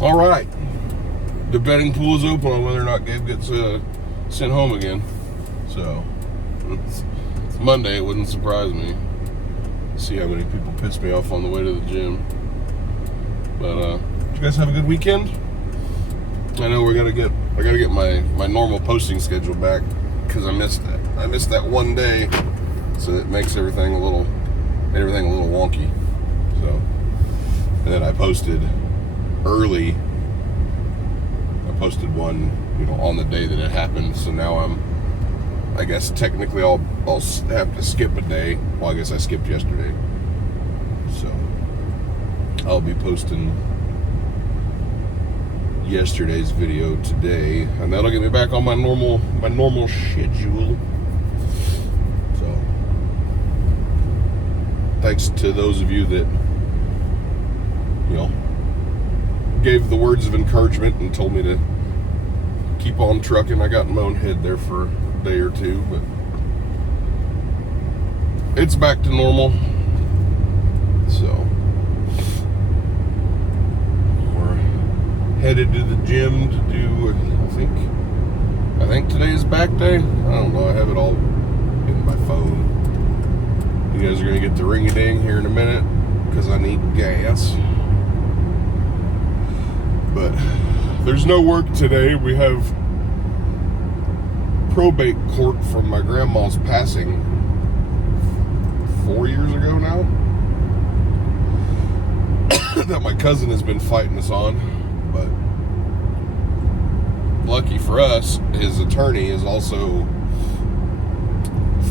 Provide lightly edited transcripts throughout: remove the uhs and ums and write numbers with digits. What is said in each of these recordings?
All right. The betting pool is open on whether or not Gabe gets sent home again. So, it's Monday. It wouldn't surprise me. See how many people piss me off on the way to the gym. But, did you guys have a good weekend? I know I gotta get my normal posting schedule back because I missed that one day, so it makes everything a little wonky. So, and then I posted early. I posted one, on the day that it happened. So now I guess technically I'll have to skip a day. Well, I guess I skipped yesterday. So I'll be posting yesterday's video today, and that'll get me back on my normal schedule. So thanks to those of you that gave the words of encouragement and told me to keep on trucking. I got in my own head there for a day or two, but it's back to normal. So we're headed to the gym to do, I think today is back day. I don't know, I have it all in my phone. You guys are gonna get the ring-a-ding here in a minute because I need gas. But there's no work today. We have probate court from my grandma's passing 4 years ago now that my cousin has been fighting us on. But lucky for us, his attorney is also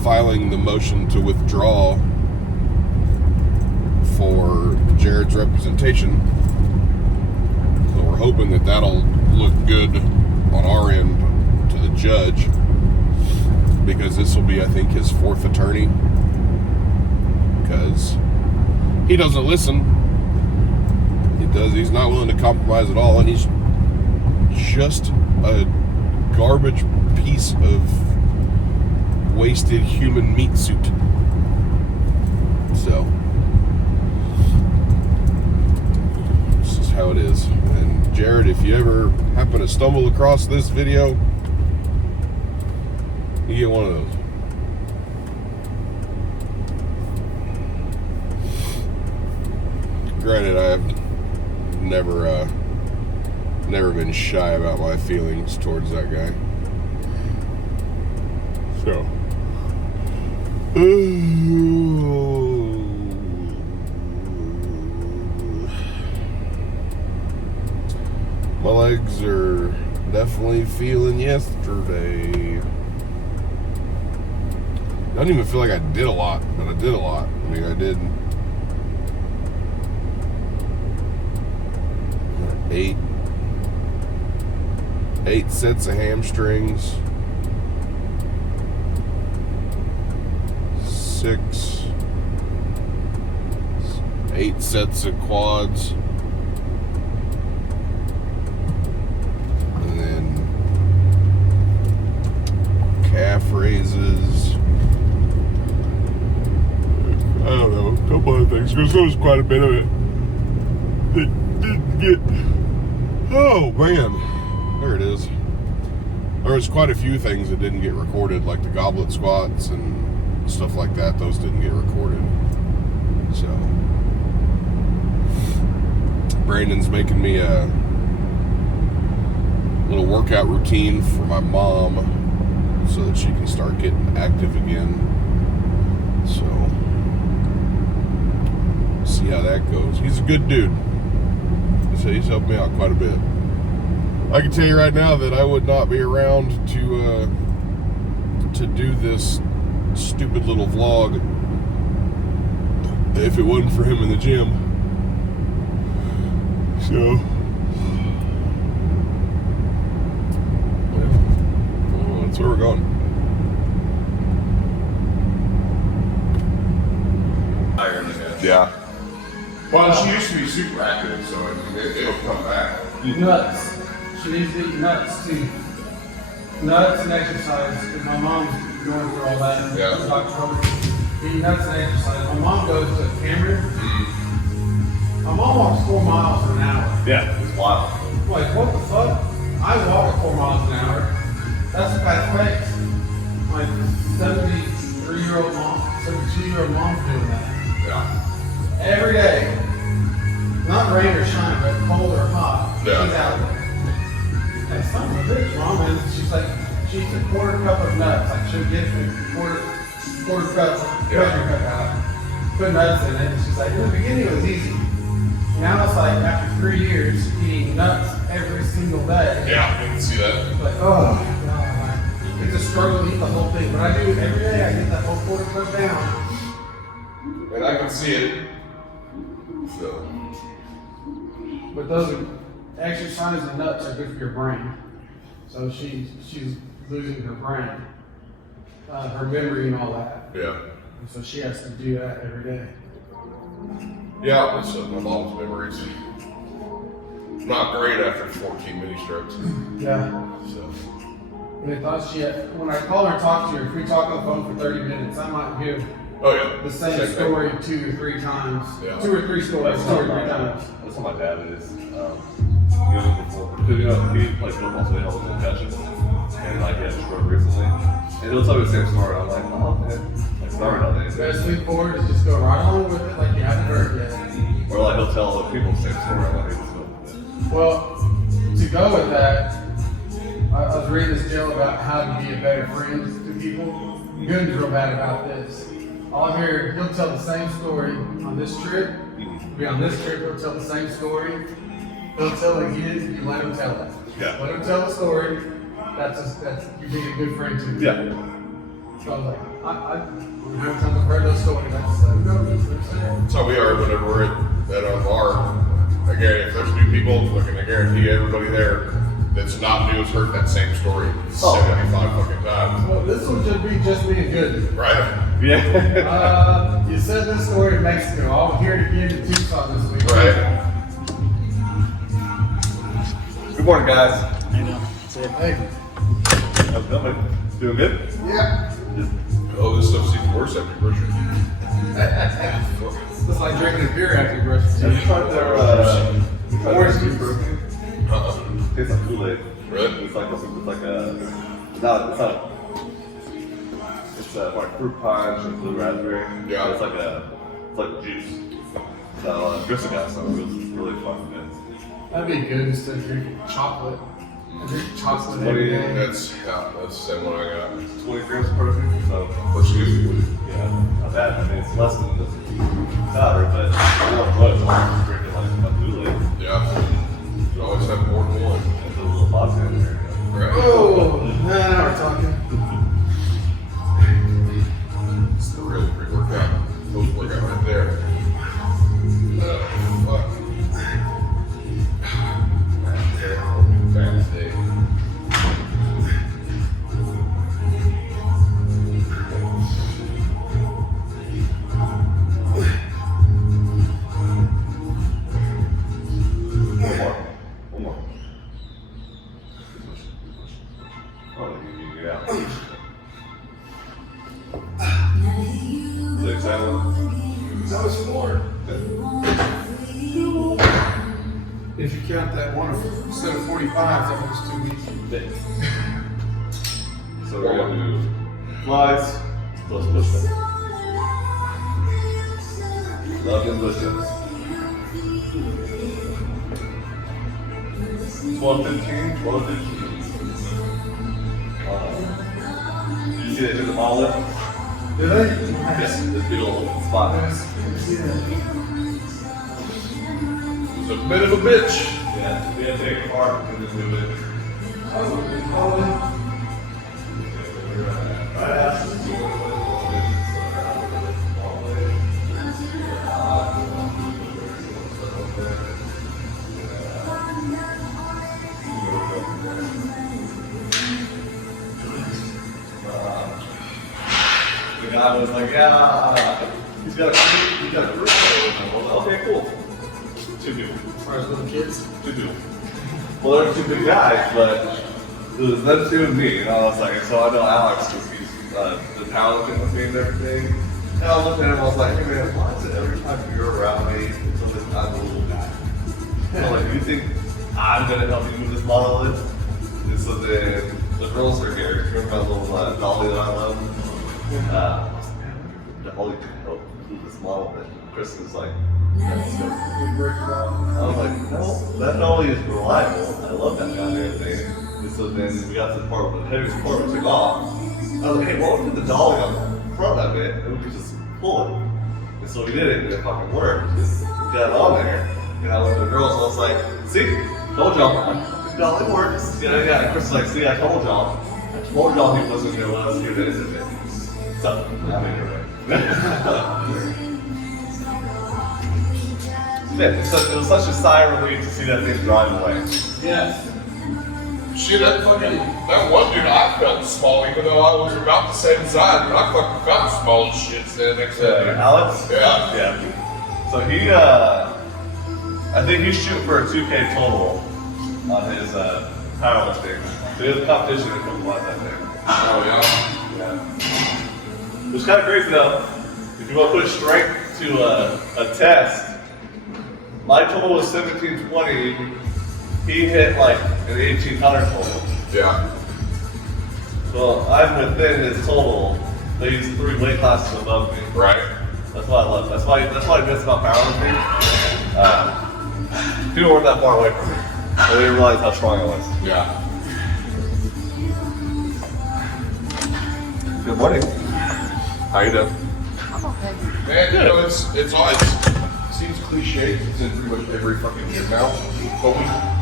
filing the motion to withdraw for Jared's representation. So we're hoping that that'll look good on our end to the judge, because this will be, I think, his fourth attorney, because he doesn't listen. He's not willing to compromise at all, and he's just a garbage piece of wasted human meat suit. So this is how it is. And Jared, if you ever happen to stumble across this video, you get one of those. Granted, I have never been shy about my feelings towards that guy. So my legs are definitely feeling yesterday. I don't even feel like I did a lot, but I did a lot. I mean, I did 8 sets of hamstrings, 8 sets of quads, and then calf raises. I don't know, a couple other things, because there was quite a bit of it that didn't get. Oh man, there it is. There was quite a few things that didn't get recorded, like the goblet squats and stuff like that. Those didn't get recorded. So Brandon's making me a little workout routine for my mom so that she can start getting active again. So see how that goes. He's a good dude. So he's helped me out quite a bit. I can tell you right now that I would not be around to do this stupid little vlog if it wasn't for him in the gym. So that's where we're going. Yeah. Well, she used to be super active, so it'll come back. Nuts. She needs to eat nuts too. Nuts and exercise, because my mom's going through all that. Yeah. Eat nuts and exercise. My mom goes to Cameron. My mom walks 4 miles in an hour. Yeah. wild. Like, what the fuck? I walk at 4 miles an hour. That's a fast pace. My 73-year-old mom, 72-year-old mom's doing that. Yeah. Every day. Not rain or shine, but cold or hot. Yeah. She's out there. Like, son of a bitch, mom. And she's like, she eats a quarter cup of nuts. Like, she'll get a quarter cup, treasure cup out, put nuts in it. And she's like, in the beginning it was easy. Now it's like, after 3 years, eating nuts every single day. Yeah, I can see that. Like, oh my god. It's a struggle to eat the whole thing. But I do it every day. I get that whole quarter cup down. And I can see it. So, But those are, exercise and nuts are good for your brain. So she's losing her brain, her memory and all that. yeah. And so she has to do that every day. Yeah, it's my mom's memories. Not great after 14 mini strokes. Yeah. So, And I thought she had, when I call her and talk to her, if we talk on the phone for 30 minutes, I might give oh yeah. the same thing. story 2 or 3 times. Yeah. 2 or 3 stories, 2 or 3 times. That's what my dad is. You know, before, because you know, he played football, so he had all those concussions. And like, he had a stroke recently. And he'll tell me the same story. I'm like, oh, man. Like, sorry about that. Best leap forward is just go right on with it like you haven't heard yet. Or like, he'll tell other people the same story. I'm like, it's so Well, to go with that, I was reading this deal about how to be a better friend to people. Good's real bad about this. I'll hear he'll tell the same story on this trip. Be on this trip, he'll tell the same story. He'll tell it again, you let him tell it. Yeah. Let him tell the story. That's you're being a good friend to him. Yeah. So I was like, how many times I've heard those stories, I just let him go. That's how we are whenever we're at our bar. Again, if there's new people, looking to guarantee everybody there that's not new has heard that same story 75 fucking times. Well, this will just being good. Right? Yeah. You said this story in Mexico. I'll hear it again in Tucson this week. Right. Good morning, guys. Hey. How's it going? Doing good? Yeah. Oh, this stuff's even worse after grocery. It's like drinking a beer after you brush your Have you teeth. tried their, Orange juice juice. protein? Uh-uh. Tastes like Kool-Aid. Really? It's like like fruit punch and blue raspberry. Yeah. It's like juice. So Tristan got some. It was really fun. That'd be good instead of drinking chocolate. I drink chocolate What do every you- day. That's the same one I got. 20 grams of protein. So For scoop. yeah, not bad. I mean, it's less than the powder, but I don't know it's all drinking like a Kool-Aid. Yeah. You always have more than one. And put a little vodka in there. Right. Oh, now we're talking. It's the real pre-workout. Post-workout right there. Oh, fuck. Fast day. One more. Oh, you get out. Is it exciting? That was 4. If you count that one instead of 45, that was 2 weeks. So we're gonna do flies plus push-ups. Love and push-ups. 12:15. Did you see that in the mall lift? Did I? Yes, this beautiful spot. It's a bit of a bitch. Yeah, we have to take it apart and just move it. Right after the door. The guy was like, yeah, he's got a group. I was like, okay, cool. 2 people. As far as little kids. 2 people. Well, there were 2 big guys, but it was them 2 and me. And I was like, so I know Alex because he's the talented with me and everything. And I looked at him, I was like, hey man, why is it every time you're around me, it's always I'm the little guy? I'm like, you think I'm gonna help you move this model in. And so then the girls are here. Remember my little dolly that I love? Dolly can help move this model in. Chris was like, that's so cool. I was like, no, that dolly is reliable. I love that goddamn thing. And so then we got to the part where the heaviest part we took off. I was like, hey, what if we put the dolly on the front of it and we could just pull it? And so we did it and it fucking worked. We got it on there. And I went to the girls and I was like, see, told y'all, the dolly works. Yeah. And Chris was like, see, I told y'all he wasn't going to let us do this. So, I mean, you're right. Man, it was such a sigh of relief to see that thing drive away. Yes. Shit, that one dude, I felt small, even though I was about the same size, but I fucking felt small as shit standing next to that dude. Alex? Yeah. Yeah. So he, I think he's shooting for a 2K total on his powerlifting. So he has a competition in a couple months, I think. Oh, yeah? Yeah. Which is kind of crazy though. If you want to put strength to a test, my total was 1720. He hit like an 1800 total. Yeah. Well, I'm within his total. But he's 3 weight classes above me. Right. That's what I love. That's why I miss about powerlifting. People weren't that far away from me. I didn't realize how strong I was. Yeah. Good morning. How you doing? Man, you know, it seems cliche, it's in pretty much every fucking gym now, but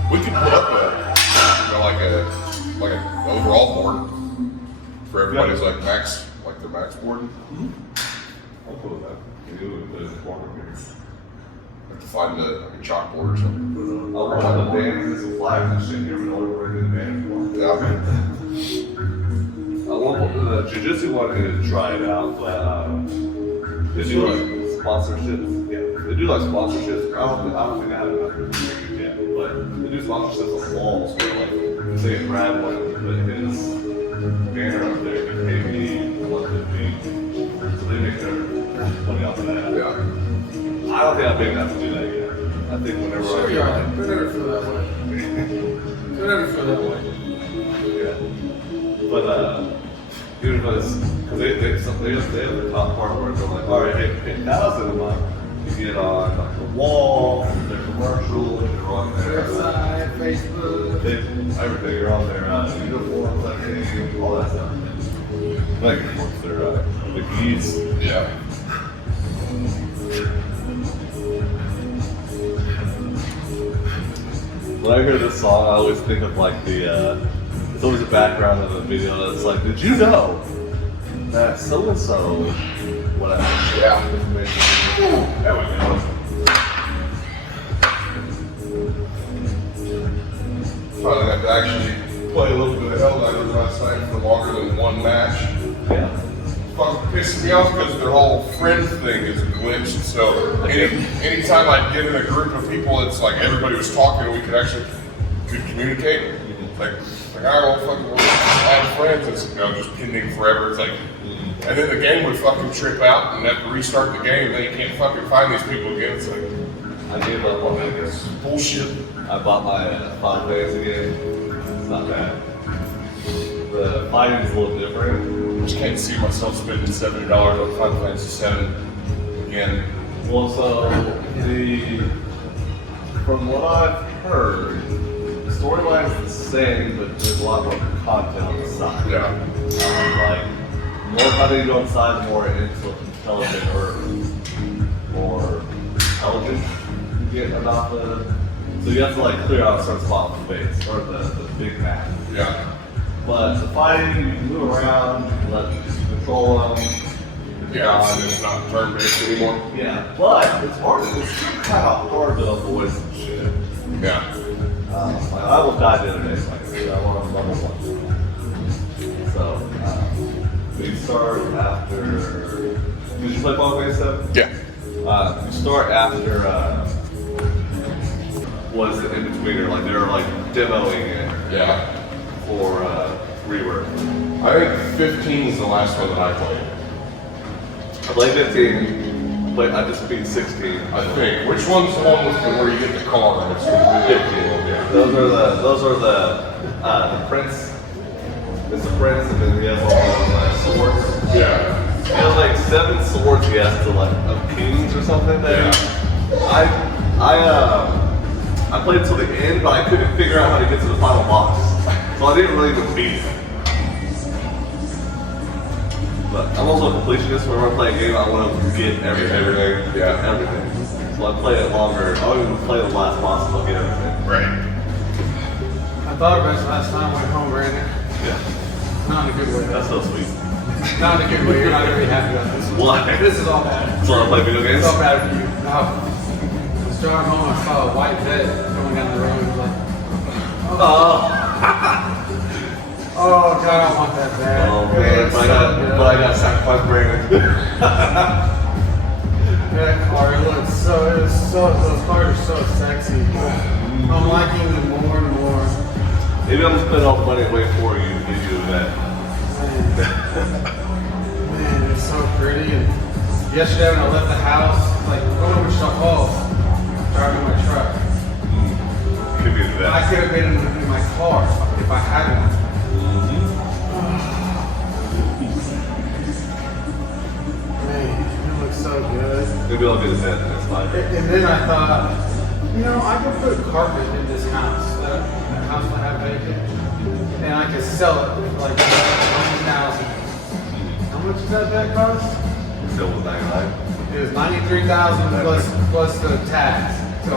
we can put up like an overall board for everybody's like their max board. I'm cool with that. You put it in the corner here. Have to find a chalkboard or something. I'll run the band and some flags and shit here, but I'll work in the band if you want. The jiu-jitsu one to try it out, but they do like sponsorships. Yeah, they do like sponsorships. I don't think I have enough yet, but they do sponsorships on walls where like say Brad wanted to put his banner up there and pay me $150. So they make their money off of that. Yeah. I don't think I'm big enough to do that yet. I think whenever Sure you are. Don't ever feel that way. Don't ever feel that way. Yeah. But even if it's because they have the top part where they're like, all right, hey, $1,000 a month, you get on like the wall, their commercials, you're on their Website, Facebook. everything, you're on their uniforms, everything, all that stuff. Like their the geese. Yeah. When I hear this song, I always think of like it's always a background of a video that's like, did you know that so-and-so, whatever. Yeah. Information. There we go. Finally got to actually play a little bit of Helldivers last night for longer than one match. Yeah. Fucking pissing me off because their whole friend thing is glitched. So anytime I'd get in a group of people, it's like everybody was talking and we could communicate. Like I don't fucking add friends. It's just pending forever. It's like, and then the game would fucking trip out and have to restart the game. And then you can't fucking find these people again. It's like I gave up on that. it's bullshit. I bought my 5 days again. It's not bad. The fighting is a little different. I just can't see myself spending $70 on Final Fantasy VII again. Well, so from what I've heard, the storyline is the same, but there's a lot more content on the side. Yeah. Like, the more content you go inside, the more intelligent or more intelligent you get about the. So you have to like clear out a certain spot on the base or the big map. Yeah. But the fighting, you can move around, you can control them. Yeah, it's not turn-based anymore. Yeah, but it's hard. It's kind of hard to avoid some shit. Yeah. Like, I almost died the other day, so I went on level 1. So we start after. Did you play Final Fantasy VII? Yeah. You start after. Was the in-betweener, like they were like demoing it Yeah. for Rebirth. I think 15 is the last one that I played. I played 15, but I just beat 16. I think. Which one's the one with where you get the car and it's the 15, yeah. those are the prince. It's the prince, and then he has all those swords. Yeah. He has like 7 swords he has to like of kings or something. There. I played till the end, but I couldn't figure out how to get to the final boss, so I didn't really even beat it. But I'm also a completionist. Whenever I play a game, I want to get everything. Yeah. Everything. So I play it longer. I don't even play the last boss until I get everything. Right. I thought about this last time I went home, Brandon. Yeah. Not in a good way. That's so sweet. Not in a good way. You're not gonna be happy about this. Why? This is all bad. So I play video games? It's all bad for you. I was driving home. I saw a white vet going down the road. I was like, oh God, I want that vet. Oh man, but I got sacrificed Brandon. That car, it was so, those cars are so sexy. I'm liking them more and more. Maybe I'm gonna spend all the money away for you and give you that. Man, it's so pretty. And yesterday when I left the house, like going to Wichita Falls, driving my truck. Could be the I best. could have been in my car if I had one. Man, it looks so good. Maybe I'll get a bed next time. And then I thought, you know, I could put carpet in this house, the house that I have vacant, and I could sell it for like $100,000. How much does that bed cost? Still was 99. It was $93,000 plus the tax. So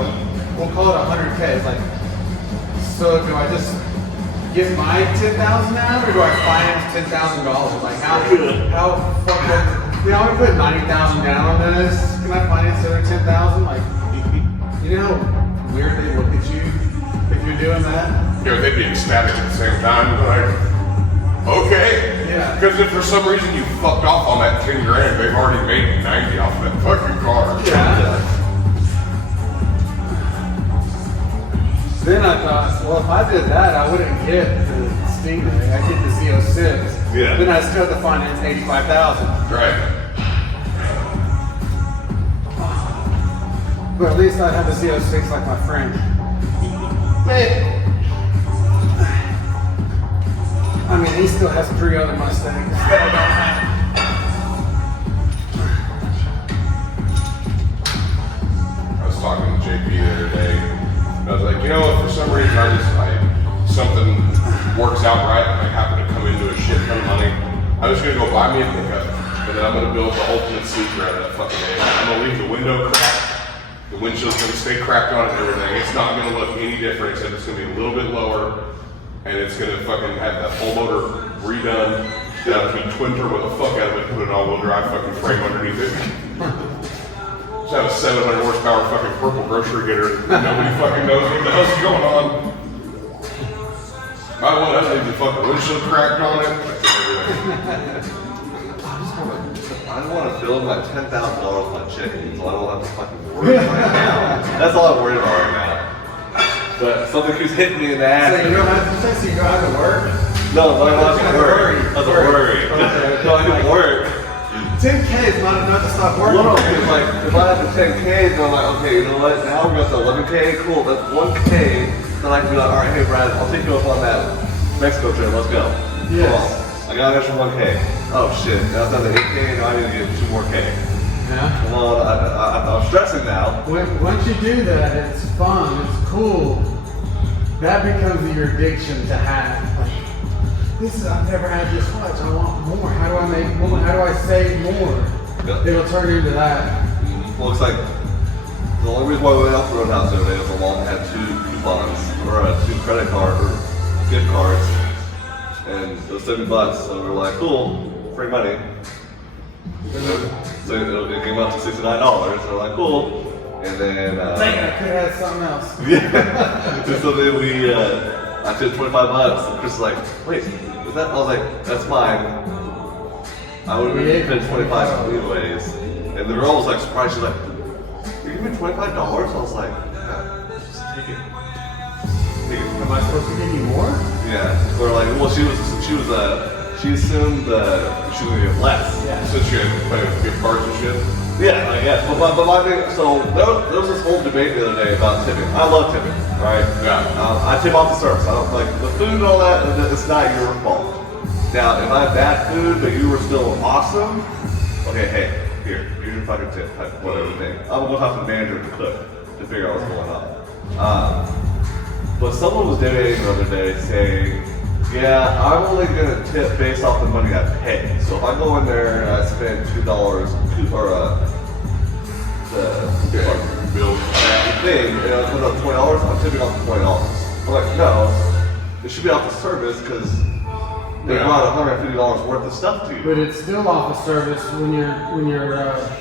we'll call it $100K. It's like, so do I just get my $10,000 now, or do I finance $10,000? Like how fucked up? You know, I'm gonna put $90,000 down on this. Can I finance the other $10,000? Like, you know how weird they look at you if you're doing that? You know, they'd be ecstatic at the same time. Like, okay. Yeah. Because if for some reason you fucked off on that 10 grand, they've already made 90 off of that fucking car. Yeah. Then I thought, well, if I did that, I wouldn't get the Stingray. I get the Z06. Yeah. Then I still have to finance $85,000. Right. But at least I have the Z06 like my friend. Man. I mean, he still has 3 other Mustangs that I don't have. I was talking to JP the other day. And I was like, you know, if for some reason I just like something works out right and I happen to come into a shit ton of money, I'm just gonna go buy me a pickup and then I'm gonna build the ultimate sleeper out of that fucking thing. I'm gonna leave the window cracked. The windshield's gonna stay cracked on it and everything. It's not gonna look any different except it's gonna be a little bit lower. And it's gonna fucking have that whole motor redone. Then I'll be twin turbo the fuck out of it, put an all-wheel drive fucking frame underneath it. Just have a 700 horsepower fucking purple grocery getter. Nobody fucking knows what the hell's going on. I want to leave the fucking windshield cracked on it. I don't want to build my $10,000 with my chicken, so I don't have to fucking worry right now. That's all I'm worried about right now. But something keeps hitting me in the ass. So you don't have to work? No, I don't have to worry. Worry. That's a worry. Okay. No, I can work. 10K is not enough to stop working. No, it's like, if I have the 10K, then I'm like, okay, you know what? Now we're going to 11K, cool. That's 1K. Then I can be like, all right, hey, Brad, I'll take you up on that Mexico trip. Let's go. Yes. Come on. I got an extra 1K. Oh, shit. Now it's down to 8K. Now I need to get 2 more K. Yeah. Well, I'm stressing now. Once you do that, it's fun, it's cool. That becomes your addiction to have. Like, I've never had this much. I want more. How do I make more? How do I save more? Yeah. It'll turn into that. Looks like the only reason why we went out to Roadhouse the other day was Alon had 2 coupons, or 2 credit card or gift cards, and it was $70. So we were like, cool, free money. So it came out to $69. So we're like, cool. And then Dang, I could have had something else. yeah. And so then I took $25, and Chris was like, wait, is that? I was like, that's mine. I would have spent 25 anyways. And the girl was like surprised. She's like, "You give me $25?" I was like, "Yeah, just take it." Take it. Am I supposed to give you more? Yeah. Or like, well, she assumed she was gonna get less. Yeah. Since you had to play with gift cards and shit. Yeah, I guess. But my thing, so there was this whole debate the other day about tipping. I love tipping, right? Yeah. I tip off the service. I don't like the food and all that. It's not your fault. Now, if I have bad food but you were still awesome, okay, hey, here's your fucking tip, type of whatever thing. I'm gonna go talk to the manager and the cook to figure out what's going on. But someone was debating the other day saying, yeah, I'm only gonna tip based off the money I pay. So if I go in there and I spend $2 the Bill. thing, and I put up $20, I'm tipping off the $20. I'm like, no, it should be off the service because they brought $150 worth of stuff to you. But it's still off of service when your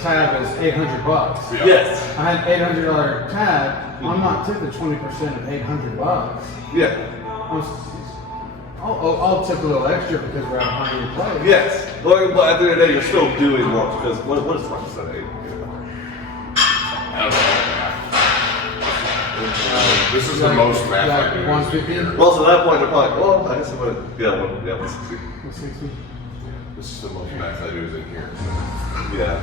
tab is $800. Yeah. Yes. I had $800 tab. I'm not tipping 20% of $800. Yeah. I'll tip a little extra because we're at a hungry place. Yes. But at the end of the day, you're still doing more because what is 1%? This is the most math I do. 150. Well, so at that point, they're probably, well, I guess I'm gonna, yeah, 160. 160. This is the most math I do is in here. Yeah.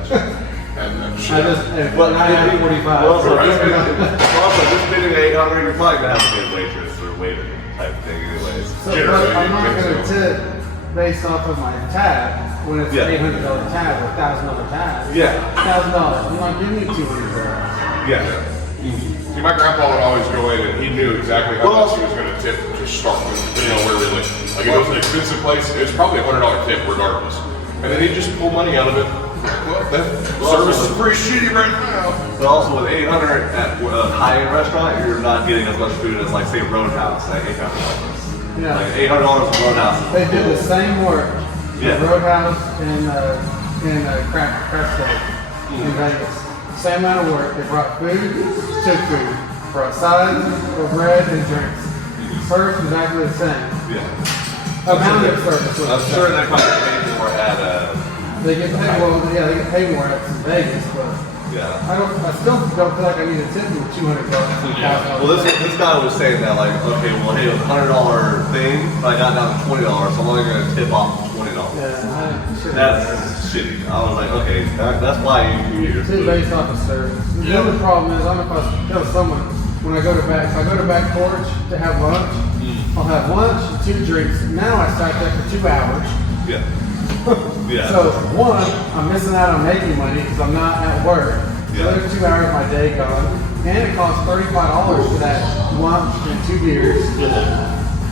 And I shit. just, But I had 45. Well, so Right. just bidding 800, you're probably gonna have a good waitress or waiter type thing, anyways. So, Generally, but I'm not you going to think tip based off of my tab when it's Yeah. $800 tab or $1,000 tab. Yeah. $1,000. I'm not giving you $200. Yeah. See, my grandpa would always go in and he knew exactly how much he was going to tip to start with, you know, where we live. Like, if it was an expensive place, it was probably a $100 tip regardless. And then he'd just pull money out of it. Well, that service is pretty shitty right now. But also with 800 at a high-end restaurant, you're not getting as much food as, like, say, Roadhouse at $800. Yeah. Like $800 at Roadhouse. They did the same work Yeah. at Roadhouse and Craft Steak in Vegas. Same amount of work. They brought food, took food, brought sides or bread and drinks. Service was exactly the same. Yeah. Amount of service was I'm the sure same. they probably paid more at They get paid well, yeah, they get paid more at Vegas, but yeah. I still don't feel like I need to tip you $200. Well, this guy was saying that, like, okay, well, hey, it was a $100 thing, but I got down to $20, so I'm only going to tip off $20. Yeah, That's shitty. I was like, okay, that's why you It's based off of service. The other problem is, I don't know if I tell someone, when I go to back, if I go to back porch to have lunch, I'll have lunch, 2 drinks. Now I sat there for 2 hours. Yeah. Yeah. So one, I'm missing out on making money because I'm not at work. The Yeah. other 2 hours of my day gone. And it costs $35 for that lunch and 2 beers.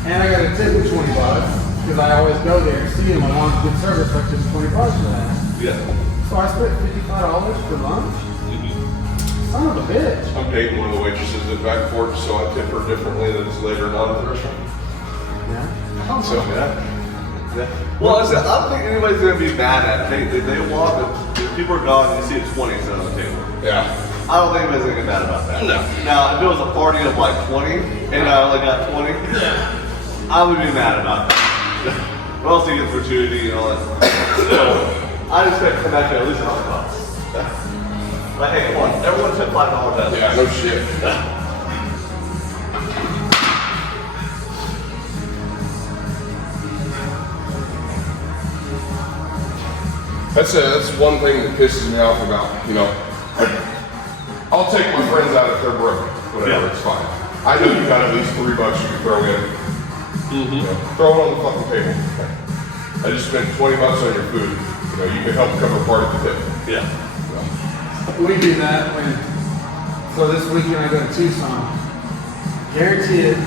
And I got to tip them $20 because I always go there and see them. I want good service, so I took $20 for that. Yeah. So I spent $55 for lunch? Son of a bitch. I'm dating one of the waitresses at Back Porch, so I tip her differently than it's later on at the restaurant. Yeah. So, yeah. Yeah. Well, I don't think anybody's gonna be mad at it. They walk, if people are gone, and you see a 20 sitting on the table. Yeah. I don't think anybody's gonna get mad about that. No. Now, if it was a party of like 20, and I only got 20, I would be mad about that. But also you get gratuity and all that. Still, I expect to come back to at least $100. Like, hey, come on, everyone tip $5 that. Yeah, no shit. That's one thing that pisses me off about, you know, I'll take my friends out if they're broke, whatever, Yeah. it's fine. I know you got at least $3 you can throw in. You know, throw it on the fucking table. I just spent $20 on your food. You know, you can help cover part of the tip. Yeah. We do that when, so this weekend I go to Tucson. Guarantee it,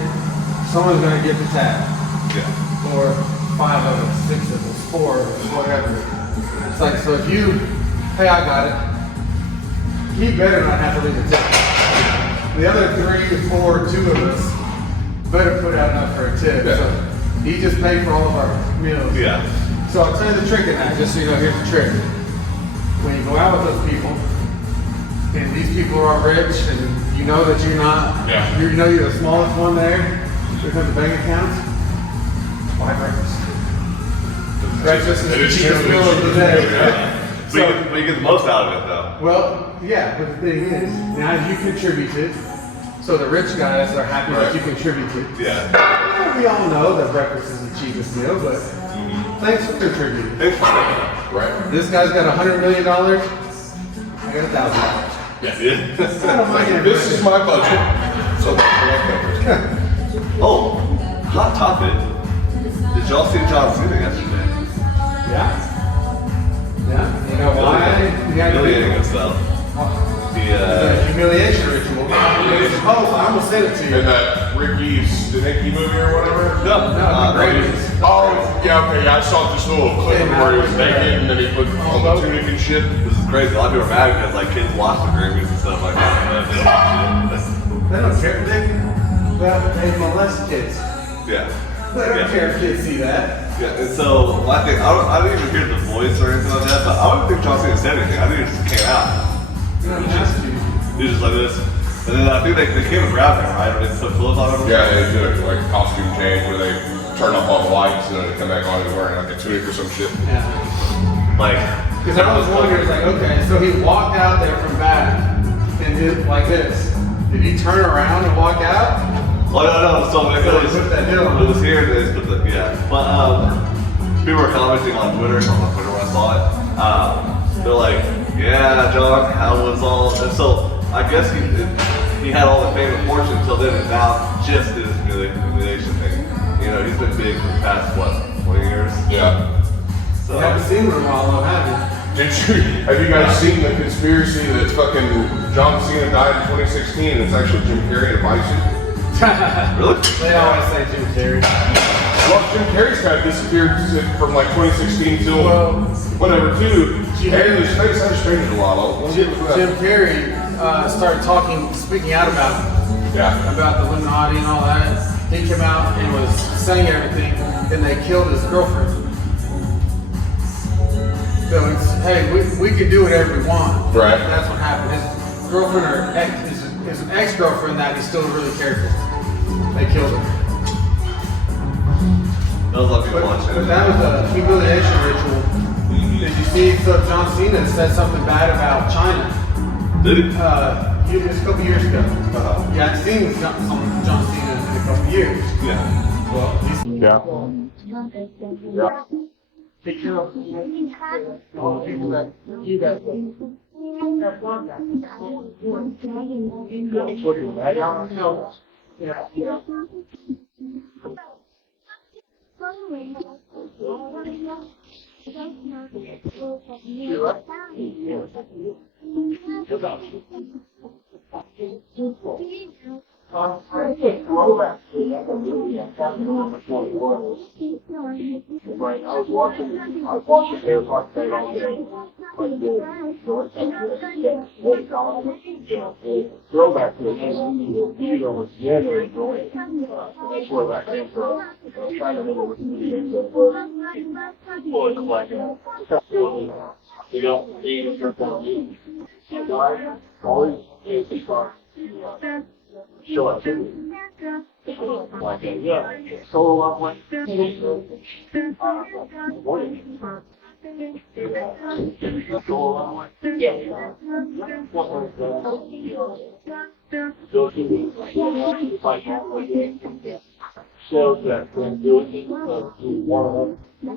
someone's gonna get the tab. Yeah. Or 5 of us, 6 of us, 4 of us, whatever. It's like, so if you, hey, I got it, he better not have to leave a tip. The other 3 to 4, 2 of us better put out enough for a tip. Yeah. So he just paid for all of our meals. Yeah. So I'll tell you the trick in that, just so you know, here's the trick. When you go out with those people, and these people are rich, and you know that you're not, Yeah. you know you're the smallest one there, when it comes to bank accounts, buy breakfast. Breakfast is It the is cheapest true. meal of the day. Yeah. But you get the most out of it, though. Well, yeah, but the thing is, now you contributed, so the rich guys are happy that you contributed. Yeah. Well, we all know that breakfast is the cheapest meal, but thanks for contributing. Thanks for Right. This guy's got $100 million. I got $1,000. Yeah. I don't mind getting This is my budget. So that's what I covered. Oh, hot topic. Did y'all see John Cena yesterday? Yeah. Yeah. You know why? You got to Humiliating himself. the humiliation ritual. Oh, I almost said it to you. And that Ricky Stenicki movie or whatever? No, No, the greatest. Oh, yeah, okay, yeah, I saw just a little clip of where he was naked and then he put on the tunic and shit. This is crazy. A lot of people are mad because like kids watch the Grammys and stuff like that. They don't care. They molest kids. Yeah. They don't Yeah. care if kids see that. Yeah, and so I think I didn't even hear the voice or anything like that, but I don't think John Cena said anything. I think he just came out. You don't have to. He just like this. And then I think they came and grabbed him, right? Or they put Philip on him. Yeah, they do it like costume change where they turn off all the lights and then they come back on and he's wearing like a tunic or some shit. Yeah. Like, Because I was wondering, like, okay, so he walked out there from back and did like this. Did he turn around and walk out? oh no, so it So was, they put that deal on. it was here, they just put the, yeah. But people were commenting on Twitter when I saw it. They're like, yeah, John, how was all, and so I guess he had all the fame and fortune until then, and now just his humiliation thing. You know, he's been big for the past, what, 20 years? Yeah. So, You haven't seen him in a while, though, have you? Have you guys seen the conspiracy that fucking John Cena died in 2016 and it's actually Jim Carrey in a bison? really? They always say Jim Carrey. Well, Jim Carrey's kind of disappeared from like 2016 till whatever too. And his face has changed a lot. Jim Carrey started speaking out about it, Yeah. about the Illuminati and all that. He came out and was saying everything, and they killed his girlfriend. So it's, hey, we can do whatever we want. Right. That's what happened. His girlfriend or his ex-girlfriend that he still really cared for. They killed her. That was a lot of people watching. But that was a humiliation ritual. Did you see? So John Cena said something bad about China. Did he? Just a couple years ago. You hadn't seen John Cena in a couple years. Yeah. Well, he's Yeah. Yeah. I was watching Airport Play all day. Throwback to the 90s, Hugo was never enjoying. That's where that came from. Trying to remember what Boy, collecting. You know, even for them. Always easy car. Show it to me. Like a, yeah, solo up like shows that when doing it to one yeah,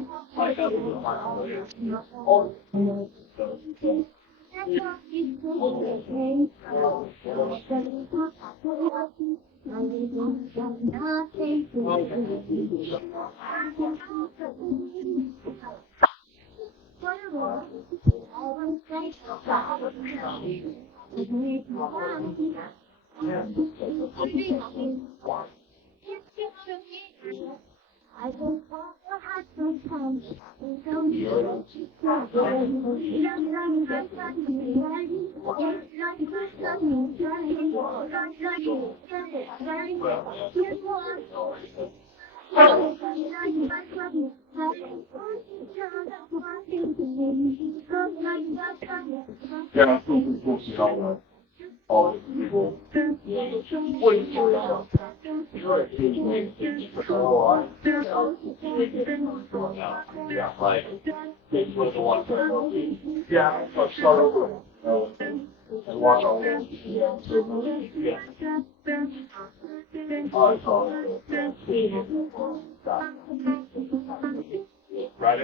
all the people. Yeah, like, this was the one. Yeah, let's start over. And watch all the yeah. I saw right.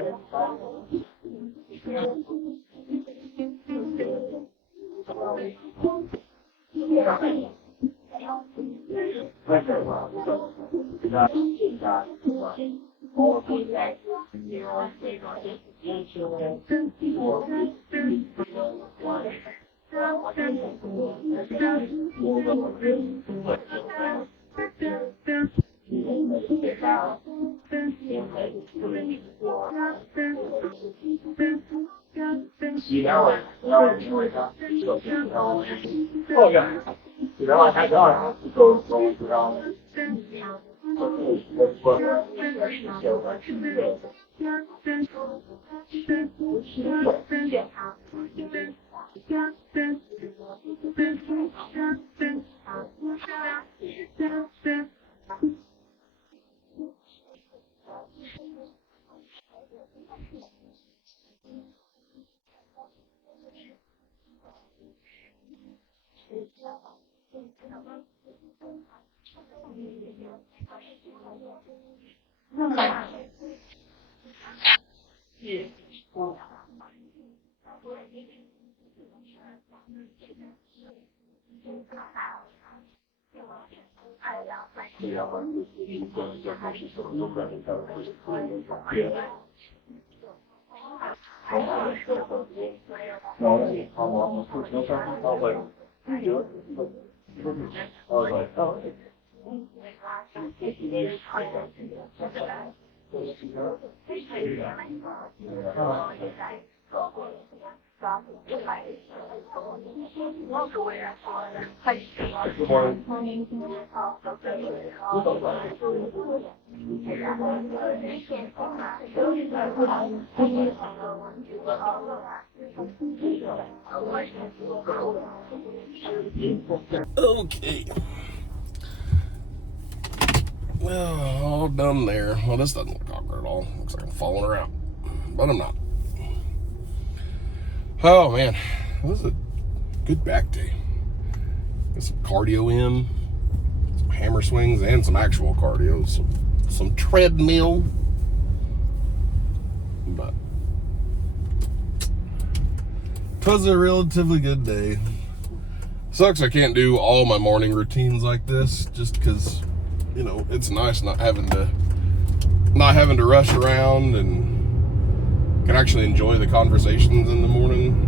Oh yeah. You know, I had to go around. Okay. Well, all done there. Well, this doesn't look awkward at all. Looks like I'm following her out, but I'm not. Oh man, that was a good back day. Got some cardio in, some hammer swings, and some actual cardio. Some treadmill. But it was a relatively good day. Sucks I can't do all my morning routines like this, just because, you know, it's nice not having to rush around and can actually enjoy the conversations in the morning.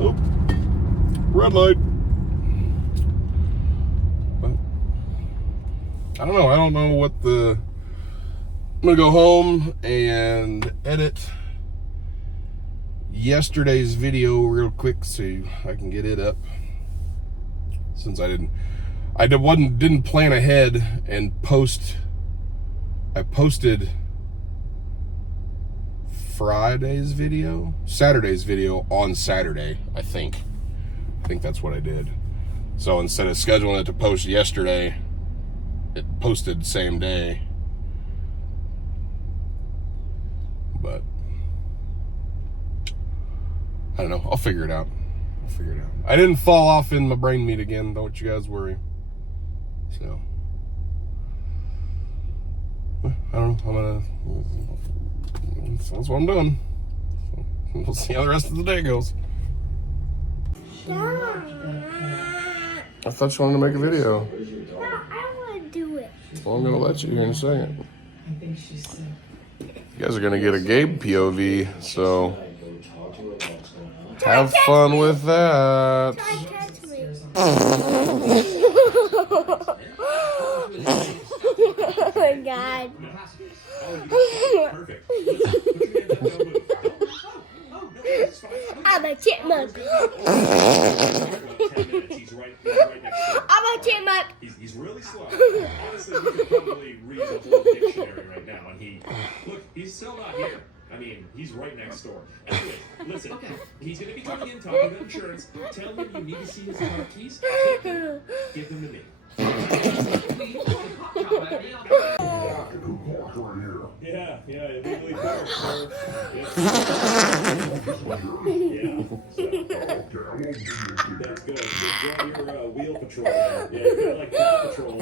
Oh, red light. But I don't know. I don't know what the. I'm gonna go home and edit yesterday's video real quick so I can get it up, since I didn't plan ahead and post. I posted Saturday's video on Saturday. I think that's what I did. So instead of scheduling it to post yesterday, it posted same day. But I don't know. I'll figure it out. I didn't fall off in my brain meat again. Don't you guys worry. So I don't know. That's what I'm doing. We'll see how the rest of the day goes. I thought you wanted to make a video. No, I want to do it. Well, I'm gonna let you here in a second. You guys are gonna get a Gabe POV, so have fun with that. Touch me. Oh my god. I'm a chipmunk. I'm a chipmunk. He's really slow. Honestly, he could probably read the whole dictionary right now, and he's still not here. I mean, he's right next door. Anyway, listen, he's gonna be coming in talking about insurance. Tell him you need to see his car keys. Take them, give them to me. Yeah, illegally parked, sir. Yeah, that's good. Enjoy your wheel patrol. Yeah, you're kind of like paw patrol.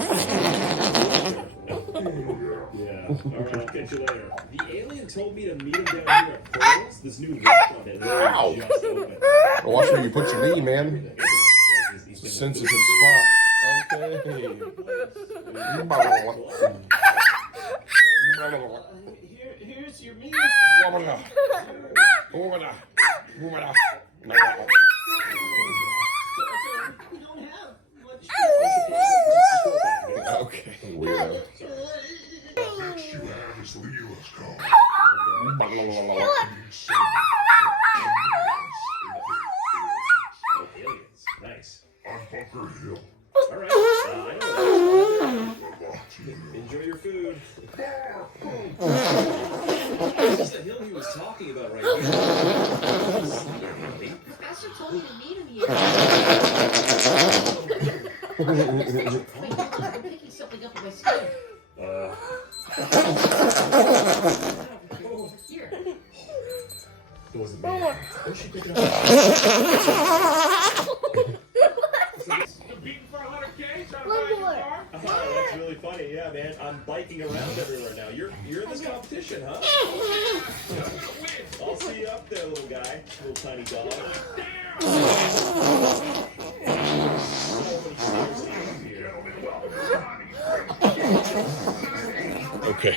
Yeah, alright, I'll catch you later. The alien told me to meet him down here at Pearls, this new restaurant that literally just opened. Watch where you put your knee, man. It's a sensitive spot. Okay. Here's your meal. Okay, weirdo. Nice. I'm Bunker Hill. All right. I know that. Enjoy your food. This is the hill he was talking about right here. Professor told me to meet him here. Wait, hold on. I'm picking something up in my skin. Here. It wasn't me. Where'd she pick it up? One more. That's really funny. Yeah, man. I'm biking around everywhere now. You're in this competition, huh? I'll see you up there, little guy. Little tiny dog. Okay.